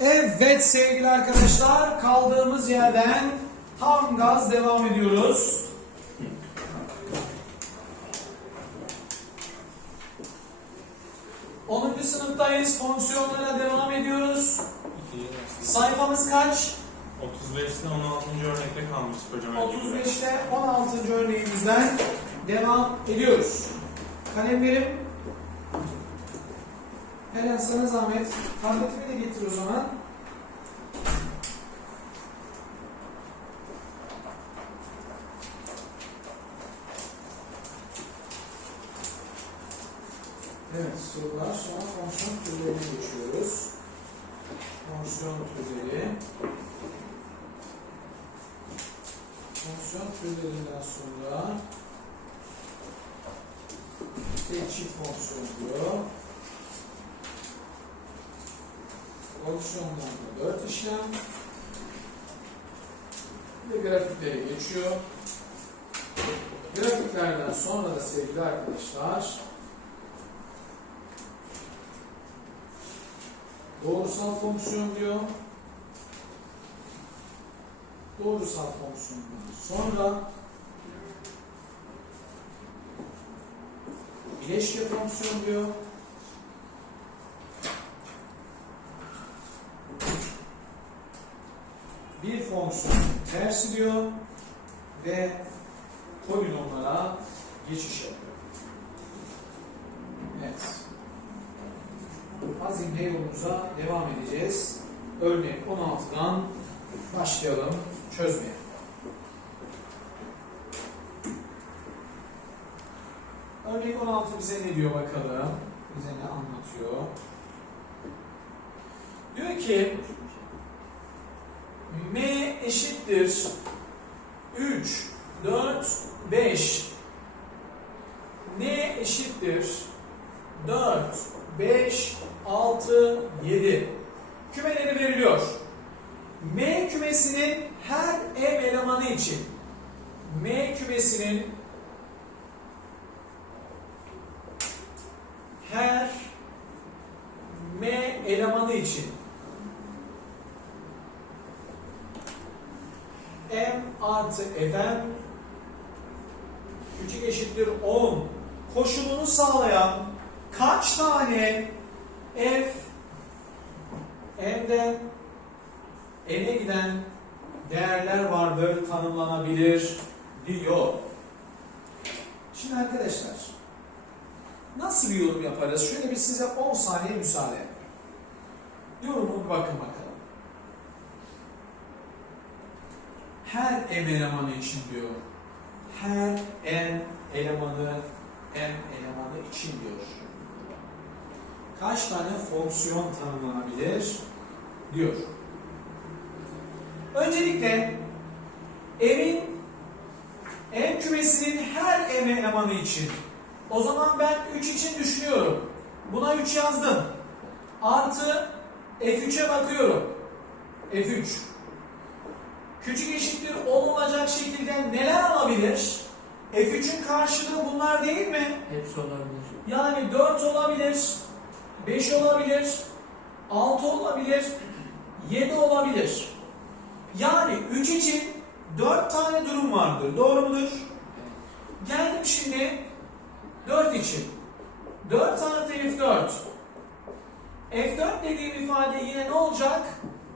Evet sevgili arkadaşlar kaldığımız yerden tam gaz devam ediyoruz. Onuncu sınıftayız. Fonksiyonlara devam ediyoruz. Sayfamız kaç? 35'te 16. örnekte kalmıştık hocam. önce. 35'te 16. örneğimizden devam ediyoruz. Kalemlerim Helen sana zahmet. Tabletimi de getir o zaman. Evet, sorular sonra fonksiyon türlerine geçiyoruz. Fonksiyon türleri. Fonksiyon türlerinden sonra tek çift fonksiyon diyor. Fonksiyonlarda dört işlem ve grafiklere geçiyor. Grafiklerden sonra da sevgili arkadaşlar doğrusal fonksiyon diyor. Doğrusal fonksiyondan sonra bileşke fonksiyon diyor. Fonksiyonun tersi diyor ve polinomlara geçiş yapıyor. Evet. Azimle yolumuza devam edeceğiz. Örnek 16'dan başlayalım çözmeye. Örnek 16 bize ne diyor bakalım? Bize ne anlatıyor? Diyor ki M eşittir 3, 4, 5 N eşittir 4, 5, 6, 7 Kümeleri veriliyor. M kümesinin her M elemanı için M kümesinin her M elemanı için M artı Fm küçük eşittir 10 koşulunu sağlayan kaç tane F M'den N'e giden değerler vardır tanımlanabilir diyor. Şimdi arkadaşlar nasıl bir yorum yaparız? Şöyle bir size 10 saniye müsaade. Yorumu bir bakın bakalım. Her M elemanı için diyor. Her N elemanı M elemanı için diyor. Kaç tane fonksiyon tanımlanabilir diyor. Öncelikle M'in M kümesinin her M elemanı için o zaman ben 3 için düşünüyorum. Buna 3 yazdım. Artı F3'e bakıyorum. F3. Küçük eşittir 10 olacak şekilde neler alabilir? F3'ün karşılığı bunlar değil mi? Hepsi olabilir. Yani 4 olabilir, 5 olabilir, 6 olabilir, 7 olabilir. Yani 3 için 4 tane durum vardır. Doğru mudur? Geldim şimdi 4 için. 4 artı F4. F4 dediğim ifade yine ne olacak?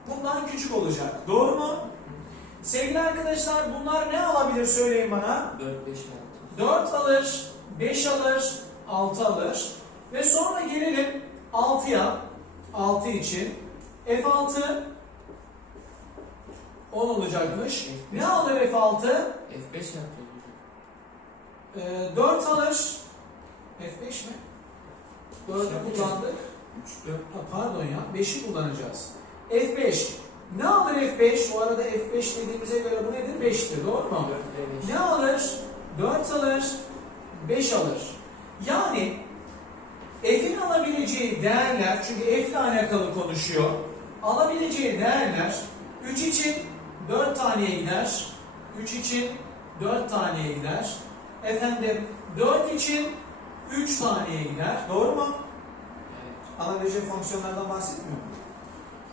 Bundan küçük olacak. Doğru mu? Sevgili arkadaşlar bunlar ne alabilir söyleyin bana. 4 5 6. 4 alır, 5 alır, 6 alır. Ve sonra gelelim 6'ya. 6 için. F6 10 olacakmış. Ne alır F6? F5 yaptı. Ee, 4 alır. F5 mi? 4'ü kullandık. 3 4 Ha, pardon ya 5'i kullanacağız. F5. Ne alır F5? Bu arada F5 dediğimize göre bu nedir? 5'tir. Doğru mu? 4 5. Ne alır? 4 alır, 5 alır. Yani F'in alabileceği değerler, çünkü F ile alakalı konuşuyor, alabileceği değerler 3 için 4 taneye gider, 3 için 4 taneye gider, efendim 4 için 3 taneye gider. Doğru mu? Evet. Alabileceği fonksiyonlardan bahsetmiyor mu?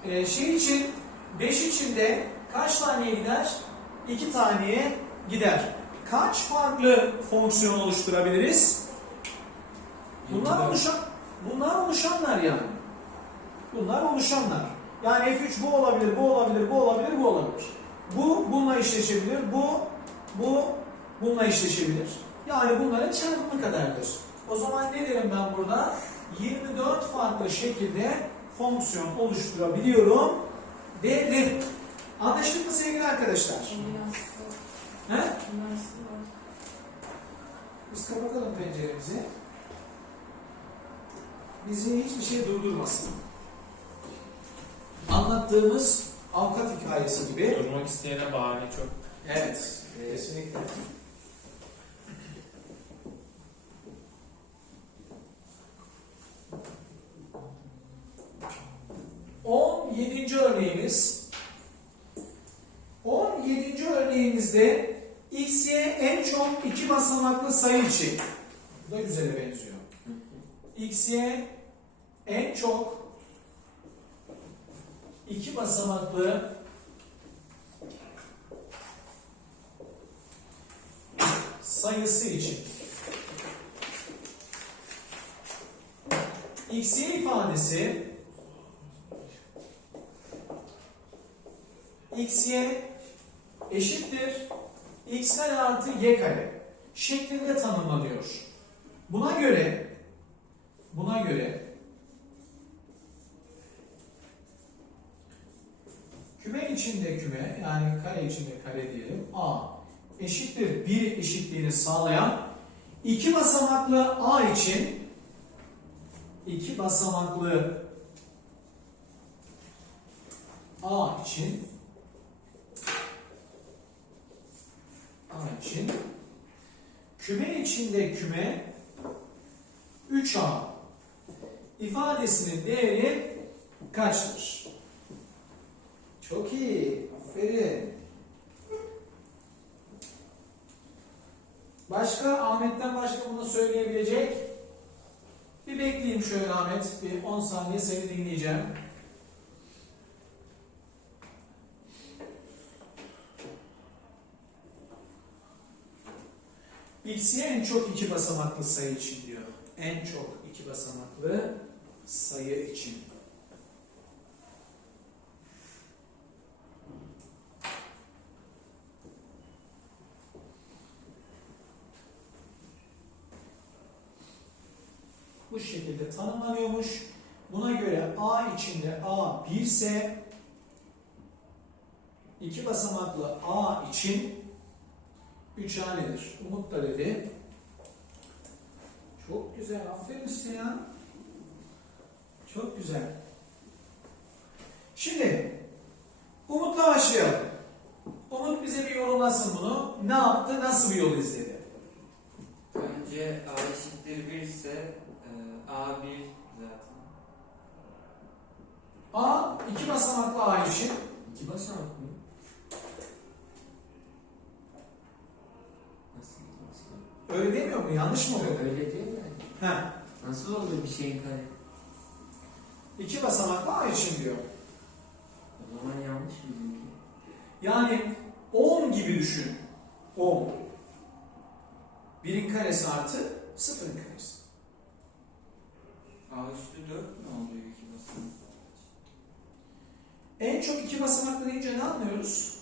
e, şey için 5 için de kaç taneye gider? 2 taneye gider. Kaç farklı fonksiyon oluşturabiliriz? Bunlar oluşan bunlar oluşanlar yani. Bunlar oluşanlar. Yani F3 bu olabilir, bu olabilir, bu olabilir, bu olabilir. Bu bununla eşleşebilir, bu bu bununla eşleşebilir. Yani bunların çarpımı kadardır. O zaman ne derim ben burada? 24 farklı şekilde fonksiyon oluşturabiliyorum derim. Anlaştık mı sevgili arkadaşlar? He? Biz kapatalım penceremizi. Bizi hiçbir şey durdurmasın. Anlattığımız avukat hikayesi gibi. Durmak isteyene bahane çok. Evet, kesinlikle. On yedinci örneğimiz. On yedinci örneğimizde x, y en çok iki basamaklı sayı için. Bu da güzele benziyor. x, y en çok iki basamaklı sayısı için. x, y ifadesi x, y eşittir x kare artı y kare şeklinde tanımlanıyor. Buna göre buna göre küme içinde küme yani kare içinde kare diyelim a eşittir 1 eşitliğini sağlayan iki basamaklı a için iki basamaklı a için a için küme içinde küme 3a ifadesinin değeri kaçtır? Çok iyi. Aferin. Başka Ahmet'ten başka bunu söyleyebilecek? Bir bekleyeyim şöyle Ahmet. Bir 10 saniye seni dinleyeceğim. X'ye en çok iki basamaklı sayı için diyor. En çok iki basamaklı sayı için. bu şekilde tanımlanıyormuş. Buna göre A içinde A 1 ise iki basamaklı A için 3 hanedir. Da dedi. Çok güzel. Aferin size ya. Çok güzel. Şimdi Umut'la başlayalım. Umut bize bir yorumlasın bunu. Ne yaptı? Nasıl bir yol izledi? Önce A eşittir 1 ise e, A 1 zaten. A iki basamaklı A için İki basamak mı? Nasıl iki basamak? Öyle demiyor mu? Yanlış mı oluyor? Öyle değil mi? Ha, Nasıl olur bir şeyin kare? iki basamaklı A için diyor. O zaman yanlış bizimki. Yani 10 gibi düşün. 10. Birin karesi artı sıfırın karesi. A üstü 4 mü oluyor iki basamak? En çok iki basamaklı deyince ne anlıyoruz?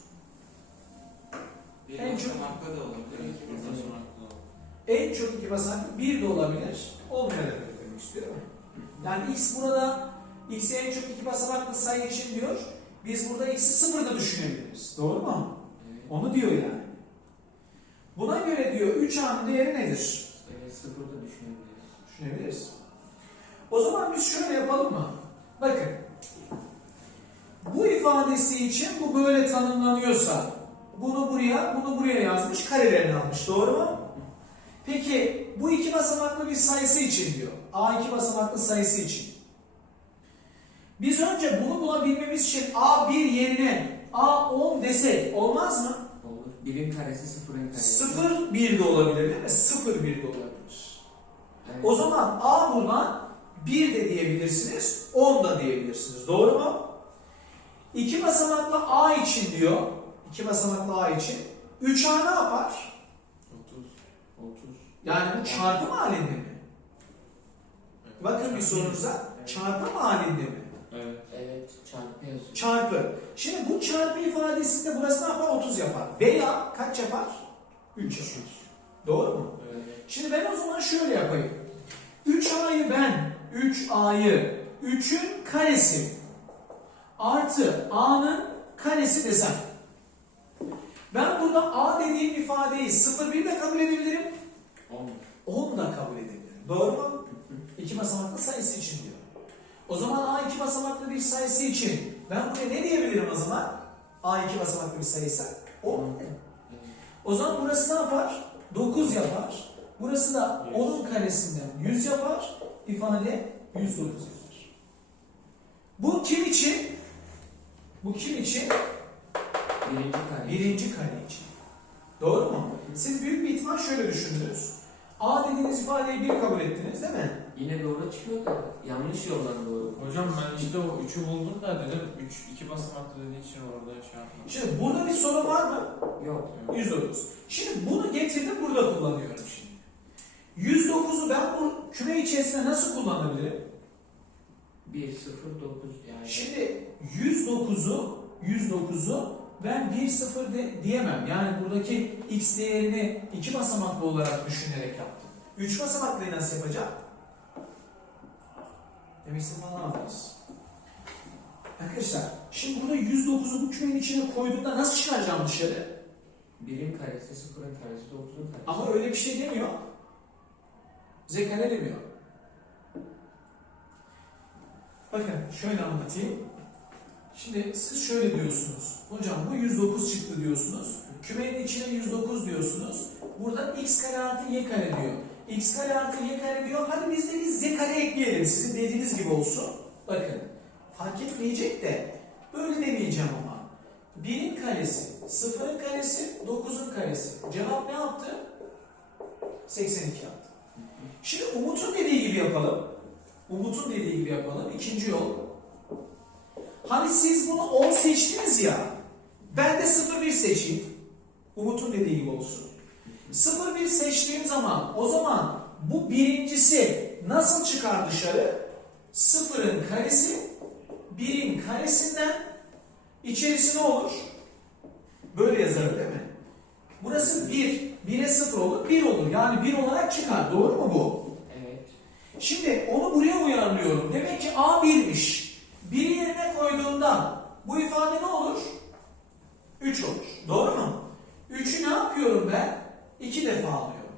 Bir En çok- basamaklı da olabilir. iki Buradan basamaklı. sonra aklı oldu. En çok iki basamaklı bir de olabilir. Olmayabilir demek istiyor. Yani x burada x'e en çok iki basamaklı sayı için diyor. Biz burada x'i sıfırda düşünebiliriz. Doğru mu? Evet. Onu diyor yani. Buna göre diyor 3 A'nın değeri nedir? Evet, sıfır da düşünebiliriz. Düşünebiliriz. O zaman biz şöyle yapalım mı? Bakın. Bu ifadesi için bu böyle tanımlanıyorsa bunu buraya, bunu buraya yazmış, karelerini almış. Doğru mu? Peki bu iki basamaklı bir sayısı için diyor. A iki basamaklı sayısı için. Biz önce bunu bulabilmemiz için A1 yerine A10 desek olmaz mı? Olur. Birin karesi sıfırın karesi. 0 1 de olabilir değil mi? 0 1 de olabilir. Evet. O zaman A buradan 1 de diyebilirsiniz, 10 da diyebilirsiniz. Doğru mu? İki basamaklı A için diyor. İki basamaklı A için. 3A ne yapar? 30. 30. Yani bu çarpım halinde mi? Bakın bir sorunuza. Çarpım halinde mi? Evet. Evet çarpı yazıyor. Çarpı. Şimdi bu çarpı ifadesinde burası ne yapar? 30 yapar. Veya kaç yapar? 3 yapar. Doğru mu? Evet. Şimdi ben o zaman şöyle yapayım. 3A'yı ben 3A'yı 3'ün karesi artı A'nın karesi desem. Ben burada A dediğim ifadeyi 0,1 de kabul edebilirim. 10. 10 da kabul edebilirim. Doğru mu? İki basamaklı sayısı için diyor. O zaman A iki basamaklı bir sayısı için ben buraya ne diyebilirim o zaman? A iki basamaklı bir sayısı 10. O zaman burası ne yapar? 9 yapar. Burası da 10'un karesinden 100 yapar. İfade 109 yapar. Bu kim için? Bu kim için? Birinci kare. Birinci kare için. Doğru mu? Siz büyük bir ihtimal şöyle düşündünüz. A dediğiniz ifadeyi bir kabul ettiniz değil mi? Yine doğru çıkıyor da yanlış yoldan doğru. Hocam ben işte o 3'ü buldum da dedim 3 2 basamaklı dediği için orada şey yapmadım. Şimdi burada bir sorun var mı? Yok. 109. Şimdi bunu getirdim burada kullanıyorum şimdi. 109'u ben bu küme içerisinde nasıl kullanabilirim? 1, 0, 9 yani. Şimdi 109'u 109'u ben 1 0 de, diyemem. Yani buradaki x değerini iki basamaklı olarak düşünerek yaptım. 3 basamaklıyı nasıl yapacağım? Demek istediğimi anlamadınız. Arkadaşlar şimdi burada 109'u bu kümenin içine koyduğumda nasıl çıkaracağım dışarı? 1'in karesi, 0'ın karesi, 9'un karesi. Ama öyle bir şey demiyor. Z kare demiyor. Bakın şöyle anlatayım. Şimdi siz şöyle diyorsunuz. Hocam bu 109 çıktı diyorsunuz. Kümenin içine 109 diyorsunuz. Burada x kare artı y kare diyor. x kare artı y kare diyor. Hadi biz de bir z kare ekleyelim. Sizin dediğiniz gibi olsun. Bakın fark etmeyecek de böyle demeyeceğim ama. 1'in karesi, 0'ın karesi, 9'un karesi. Cevap ne yaptı? 82 yaptı. Şimdi Umut'un dediği gibi yapalım. Umut'un dediği gibi yapalım. İkinci yol. Hani siz bunu 10 seçtiniz ya. Ben de 0-1 seçeyim. Umut'un dediği gibi olsun. 0-1 seçtiğim zaman o zaman bu birincisi nasıl çıkar dışarı? 0'ın karesi 1'in karesinden içerisi ne olur? Böyle yazarım değil mi? Burası 1. 1'e 0 olur. 1 olur. Yani 1 olarak çıkar. Doğru mu bu? Evet. Şimdi onu buraya uyarlıyorum. Demek ki A 1'miş. 1'i yerine koyduğumda bu ifade ne olur? 3 olur. Doğru mu? 3'ü ne yapıyorum ben? 2 defa alıyorum.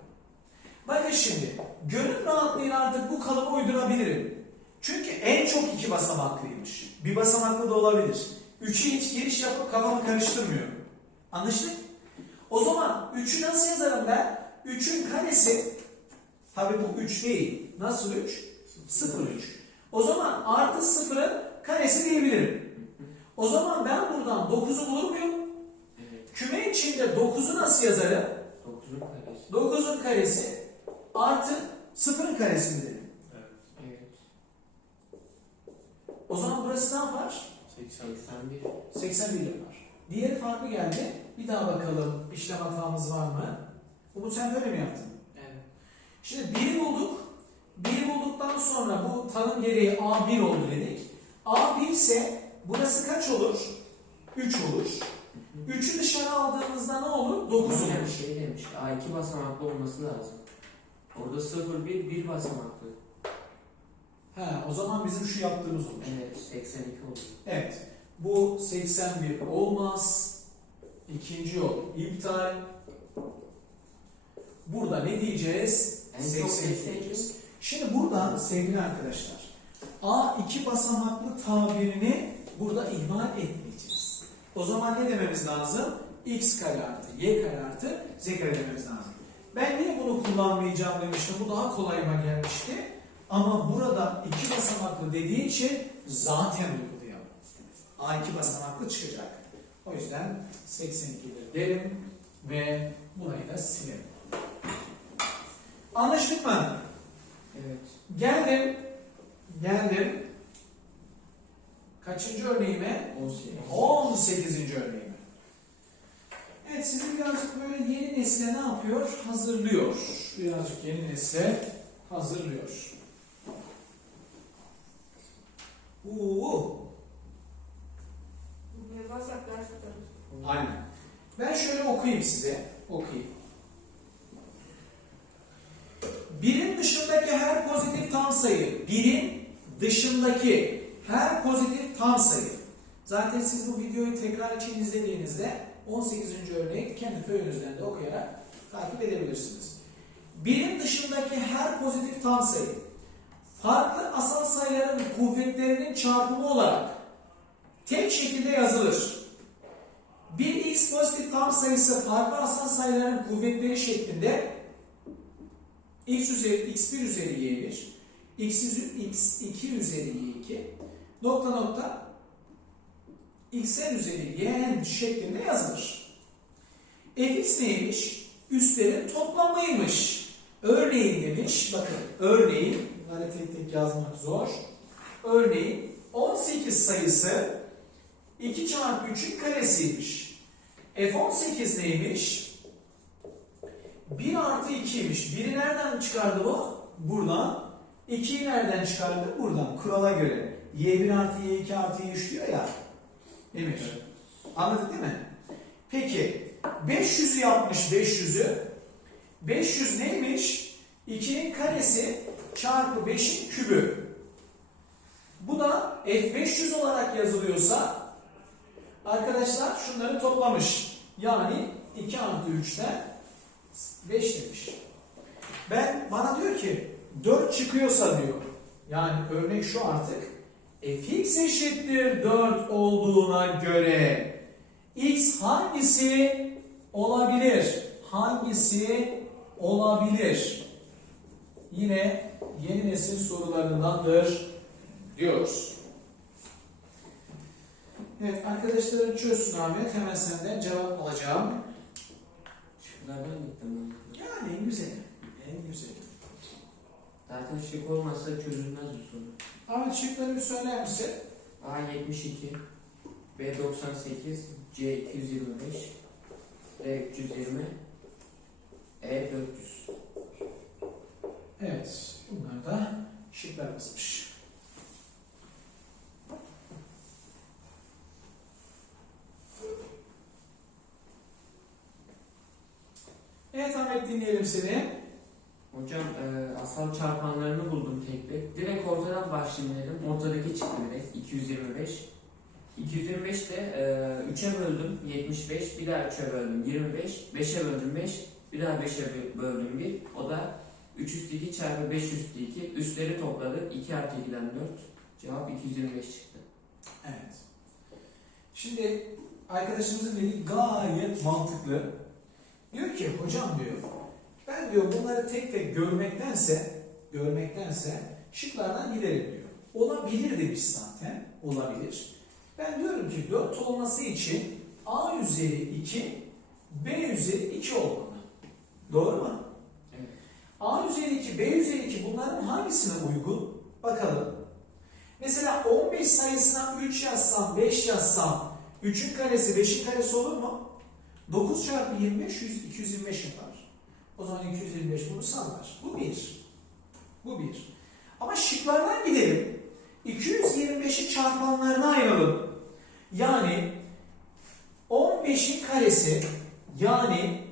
Bakın şimdi. Gönül rahatlığıyla artık bu kalıbı uydurabilirim. Çünkü en çok iki basamaklıymış. Bir basamaklı da olabilir. 3'e hiç giriş yapıp kafamı karıştırmıyorum. Anlaştık? O zaman 3'ü nasıl yazarım ben? 3'ün karesi Tabii bu 3 değil. Nasıl 3? 0 3. O zaman artı 0'ın karesi diyebilirim. O zaman ben buradan 9'u bulur muyum? Evet. Küme içinde 9'u nasıl yazarım? 9'un karesi. 9'un karesi artı 0'ın karesi mi derim? Evet. Evet. O zaman burası ne yapar? 80. 81. 81 yapar. Diğeri farklı geldi. Bir daha bakalım işlem hatamız var mı? Umut sen böyle mi yaptın? Evet. Şimdi 1'i bulduk. 1'i bulduktan sonra bu tanım gereği A1 oldu dedik. A1 ise burası kaç olur? 3 olur. 3'ü dışarı aldığımızda ne olur? 9 olur. Hocam şey demiş. A2 basamaklı olması lazım. Orada 0, 1, 1 basamaklı. He, o zaman bizim şu yaptığımız olur. Evet. 82 oldu. Evet. Bu 81 olmaz. İkinci yol iptal. Burada ne diyeceğiz? En çok 82 destek diyeceğiz. Şimdi burada sevgili arkadaşlar A iki basamaklı tabirini burada ihmal etmeyeceğiz. O zaman ne dememiz lazım? X kare artı Y kare artı Z kare dememiz lazım. Ben niye bunu kullanmayacağım demiştim. Bu daha kolayıma gelmişti. Ama burada iki basamaklı dediği için zaten uygulayalım. A iki basamaklı çıkacak. O yüzden 82'dir derim ve burayı da silerim. Anlaştık mı? Evet. Geldim. Geldim. Kaçıncı örneğime? 18. 18. örneğime. Evet sizi birazcık böyle yeni nesle ne yapıyor? Hazırlıyor. Birazcık yeni nesle hazırlıyor. Uuu. Aynen. Ben şöyle okuyayım size. Okuyayım. Birin dışındaki her pozitif tam sayı, birin dışındaki her pozitif tam sayı. Zaten siz bu videoyu tekrar için izlediğinizde 18. örneği kendi föyünüzden de okuyarak takip edebilirsiniz. Birin dışındaki her pozitif tam sayı, farklı asal sayıların kuvvetlerinin çarpımı olarak tek şekilde yazılır. Bir x pozitif tam sayısı farklı asal sayıların kuvvetleri şeklinde x üzeri x1 üzeri y1 x, üzeri- x2 üzeri y2 nokta nokta xn üzeri yn şeklinde yazılır. fx neymiş? Üstlerin toplamıymış. Örneğin demiş, bakın örneğin, bunları tek tek yazmak zor. Örneğin 18 sayısı 2 çarpı 3'ün karesiymiş. F18 neymiş? 1 artı 2'ymiş. 1'i nereden çıkardı bu? Buradan. 2'yi nereden çıkardı? Buradan. Kurala göre. Y1 artı Y2 artı Y3 diyor ya. Emir. Anladın değil mi? Peki. 500'ü yapmış 500'ü. 500 neymiş? 2'nin karesi çarpı 5'in kübü. Bu da F500 olarak yazılıyorsa Arkadaşlar şunları toplamış. Yani 2 artı 3'ten 5 demiş. Ben bana diyor ki 4 çıkıyorsa diyor. Yani örnek şu artık fx eşittir 4 olduğuna göre x hangisi olabilir? Hangisi olabilir? Yine yeni nesil sorularındandır diyoruz. Evet arkadaşların çözsün Ahmet. Hemen senden cevap alacağım. Şıklardan gittim ben. Yani en güzeli. En güzeli. Zaten şık olmazsa çözülmez bu soru. Ahmet şıkları bir söyler misin? A 72, B 98, C 225, D 320, E 400. Evet. Bunlar da şıklarımızmış. Evet Ahmet dinleyelim seni. Hocam e, asal çarpanlarını buldum tek tek. Direkt ortadan başlayayım dedim. Ortadaki çıktı direkt 225. 225 de e, 3'e böldüm 75, bir daha 3'e böldüm 25, 5'e böldüm 5, bir daha 5'e böldüm 1. O da 3 üstü 2 çarpı 5 üstü 2. Üstleri topladık. 2 artı 2'den 4. Cevap 225 çıktı. Evet. Şimdi arkadaşımızın dediği gayet mantıklı. Diyor ki hocam diyor ben diyor bunları tek tek görmektense görmektense şıklardan giderim diyor. Olabilir demiş zaten. Olabilir. Ben diyorum ki 4 olması için A üzeri 2 B üzeri 2 olmalı. Doğru mu? Evet. A üzeri 2, B üzeri 2 bunların hangisine uygun? Bakalım. Mesela 15 sayısına 3 yazsam, 5 yazsam 3'ün karesi 5'in karesi olur mu? 9 çarpı 25 100, 225 yapar. O zaman 225 bunu sağlar. Bu bir. Bu bir. Ama şıklardan gidelim. 225'i çarpanlarına ayıralım. Yani 15'in karesi yani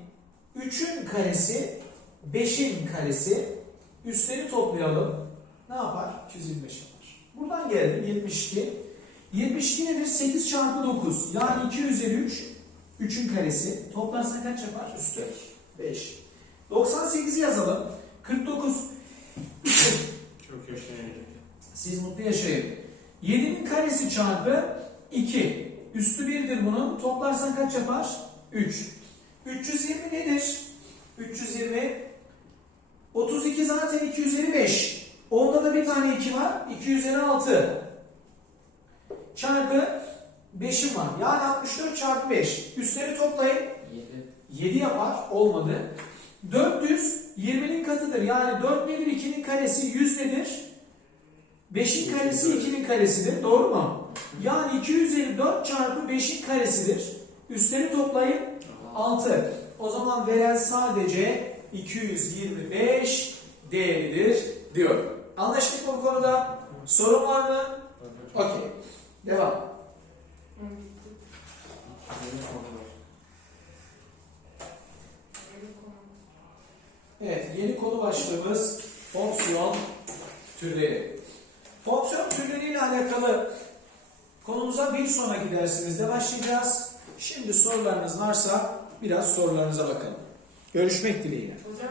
3'ün karesi 5'in karesi üstleri toplayalım. Ne yapar? 225 yapar. Buradan geldim 72. 72 nedir? 8 çarpı 9. Yani 2 üzeri 3. 3'ün karesi. Toplarsan kaç yapar? Üstü 5. 98'i yazalım. 49. Çok. Siz mutlu yaşayın. 7'nin karesi çarpı 2. Üstü 1'dir bunun. Toplarsan kaç yapar? 3. 320 nedir? 320 32 zaten 2 üzeri 5. Onda da bir tane 2 var. 2 üzeri 6. Çarpı 5'im var. Yani 64 çarpı 5. Üstleri toplayın. 7. 7 yapar. Olmadı. 400 20'nin katıdır. Yani 4 nedir? 2'nin karesi 100 nedir? 5'in karesi 2'nin karesidir. Doğru mu? Yani 2 üzeri 4 çarpı 5'in karesidir. Üstleri toplayın 6. O zaman veren sadece 225 değeridir diyor. Anlaştık mı bu konuda? Sorun var mı? Okey. Devam. Yeni konu var. Evet, yeni konu başlığımız fonksiyon türleri. Fonksiyon türleriyle alakalı konumuza bir sonraki dersimizde başlayacağız. Şimdi sorularınız varsa biraz sorularınıza bakalım. Görüşmek dileğiyle. Hocam